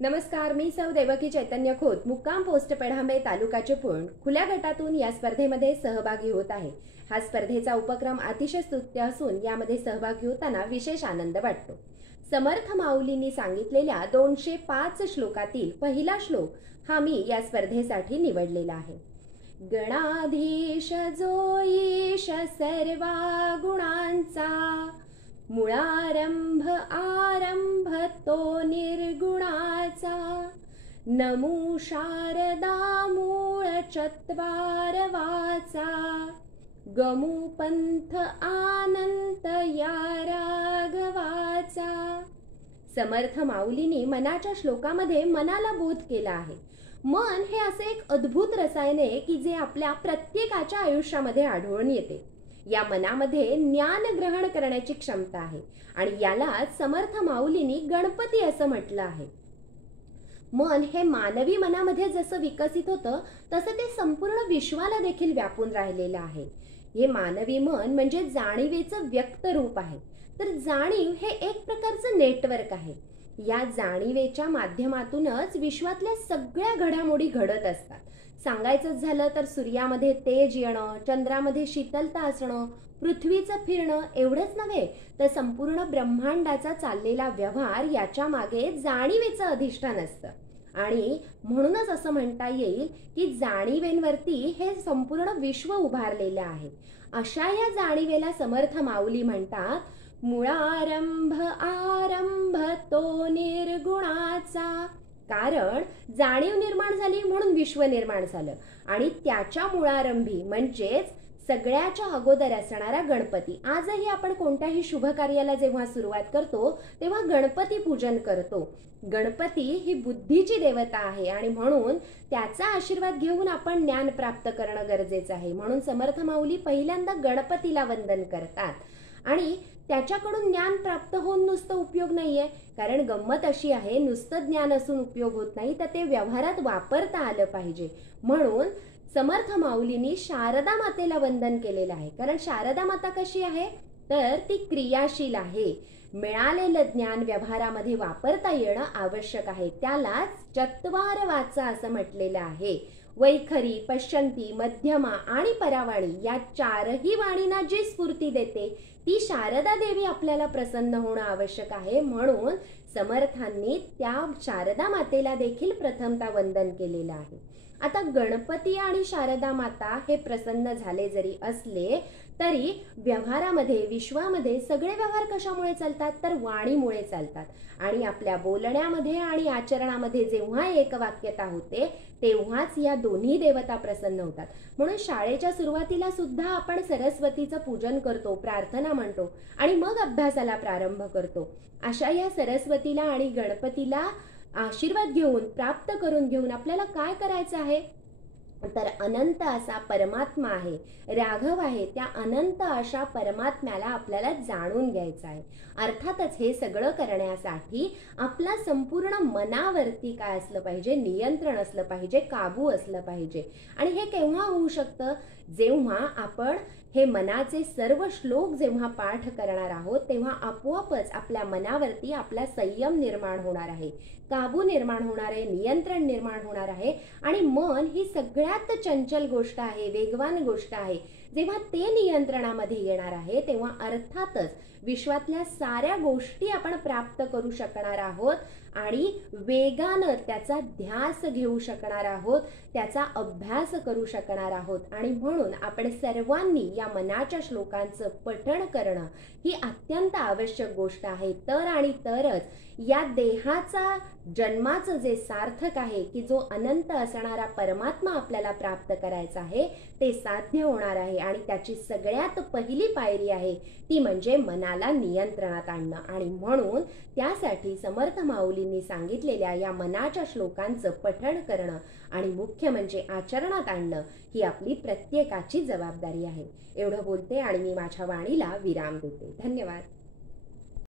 नमस्कार, मी सौ देवकी चैतन्य खोत, मुक्काम पोस्ट पेढांबे, तालुका चिपळूण खुल्या गटातून या स्पर्धेमध्ये सहभागी होत आहे। हा स्पर्धेचा उपक्रम अतिशय स्तुत्य असून यामध्ये सहभागी होताना विशेष आनंद वाटतो। समर्थ माऊलींनी सांगितलेल्या 205 श्लोकातील पहिला श्लोक हा मी या स्पर्धेसाठी निवडलेला आहे। गणाधीश जो ईश सर्वा गुणांचा, मुळारंभ आरंभ तो निर्गुणाचा, नमो शारदा मूळ चत्वारवाचा, गमू पंथ आनंत या राघवाचा। समर्थ माऊलींनी मनाच्या श्लोकामध्ये मनाला बोध केला आहे। मन हे असे एक अद्भुत रसायन आहे की जे आपल्या प्रत्येकाच्या आयुष्यामध्ये आढळून येते। या मनामध्ये ज्ञान ग्रहण करण्याची क्षमता आहे आणि याला समर्थ माऊलींनी गणपती असं म्हटलं आहे। मन हे मानवी मनामध्ये जसं विकसित होतं तसं ते संपूर्ण विश्वाला देखील व्यापून राहिलेलं आहे। हे मानवी मन म्हणजे जाणीवेचं व्यक्त रूप आहे। तर जाणीव हे एक प्रकारचं नेटवर्क आहे। या जाणीवेच्या माध्यमातूनच विश्वातल्या सगळ्या घडामोडी घडत असतात। सांगायचं झालं तर सूर्यामध्ये तेज येणं, चंद्रामध्ये शीतलता असणं, पृथ्वीचं फिरणं एवढंच नव्हे तर संपूर्ण ब्रह्मांडाचा चाललेला व्यवहार याच्या मागे जाणीवेचं अधिष्ठान असतं। आणि म्हणूनच असं म्हणता येईल की जाणीवेंवरती हे संपूर्ण विश्व उभारलेलं आहे। अशा या जाणीवेला समर्थ माऊली म्हणतात, मुळारंभ आरंभ तो निर्गुणाचा। कारण जाणीव निर्माण झाली म्हणून विश्व निर्माण झालं आणि त्याच्या मुळारंभी म्हणजेच सगळ्याच्या अगोदर असणारा गणपती। आजही आपण कोणत्याही शुभ कार्याला जेव्हा सुरुवात करतो तेव्हा गणपती पूजन करतो। गणपती ही बुद्धीची देवता आहे आणि म्हणून त्याचा आशीर्वाद घेऊन आपण ज्ञान प्राप्त करणं गरजेचं आहे। म्हणून समर्थ माऊली पहिल्यांदा गणपतीला वंदन करतात आणि त्याच्याकडून ज्ञान प्राप्त होऊन नुसतं उपयोग नाहीये। कारण गंमत अशी आहे, नुसतं ज्ञान असून उपयोग होत नाही, तर ते व्यवहारात वापरता आलं पाहिजे। म्हणून समर्थ माऊलींनी शारदा मातेला वंदन केलेलं आहे। कारण शारदा माता कशी आहे तर ती क्रियाशील आहे। मिळालेलं ज्ञान व्यवहारामध्ये वापरता येणं आवश्यक आहे। त्यालाच चत्वारवाचा असं म्हटलेलं आहे। वैखरी, पश्चंती, मध्यमा आणि परावाणी या चारही वाणींना जी स्फूर्ती देते ती शारदा देवी आपल्याला प्रसन्न होणं आवश्यक आहे। म्हणून समर्थांनी त्या शारदा मातेला देखील प्रथमतः वंदन केलेलं आहे। आता गणपती आणि शारदा माता हे प्रसन्न झाले जरी असले तरी व्यवहारामध्ये विश्वामध्ये सगळे व्यवहार कशामुळे चालतात तर वाणीमुळे चालतात। आणि आपल्या बोलण्यामध्ये आणि आचरणामध्ये जेव्हा एकवाक्यता होते तेव्हाच या दोन्ही देवता प्रसन्न होतात। म्हणून शाळेच्या सुरुवातीला सुद्धा आपण सरस्वतीचं पूजन करतो, प्रार्थना म्हणतो आणि मग अभ्यासाला प्रारंभ करतो। अशा या सरस्वतीला आणि गणपतीला आशीर्वाद घेऊन प्राप्त करून घेऊन आपल्याला काय करायचं आहे तर अनंत असा परमात्मा आहे, राघव आहे, त्या अनंत अशा परमात्म्याला आपल्याला जाणून घ्यायचं आहे। अर्थातच हे सगळं करण्यासाठी आपला संपूर्ण मनावरती काय असलं पाहिजे, नियंत्रण असलं पाहिजे, काबू असलं पाहिजे। आणि हे केव्हा होऊ शकतं जेव्हा आपण हे मनाचे सर्व श्लोक जेव्हा पाठ करणार आहोत तेव्हा आपोआपच आपल्या मनावरती आपला संयम निर्माण होणार आहे, काबू निर्माण होणार आहे, नियंत्रण निर्माण होणार आहे। आणि मन ही सगळ्यात चंचल गोष्ट आहे, वेगवान गोष्ट आहे। जेव्हा ते नियंत्रणामध्ये येणार आहे तेव्हा अर्थातच विश्वातल्या साऱ्या गोष्टी आपण प्राप्त करू शकणार आहोत आणि वेगानं त्याचा ध्यास घेऊ शकणार आहोत, त्याचा अभ्यास करू शकणार आहोत। आणि म्हणून आपण सर्वांनी या मनाच्या श्लोकांचं पठण करणं ही अत्यंत आवश्यक गोष्ट आहे। तर आणि तरच या देहाचा जन्माचं जे सार्थक आहे की जो अनंत असणारा परमात्मा आपल्याला प्राप्त करायचा आहे ते साध्य होणार आहे। आणि त्याची सगळ्यात पहिली पायरी आहे ती म्हणजे मनाला नियंत्रणात आणणं। आणि म्हणून त्यासाठी समर्थ माऊलींनी सांगितलेल्या या मनाच्या श्लोकांचं पठण करणं आणि मुख्य म्हणजे आचरणात आणणं ही आपली प्रत्येकाची जबाबदारी आहे। एवढं बोलते आणि मी माझ्या वाणीला विराम देते। धन्यवाद।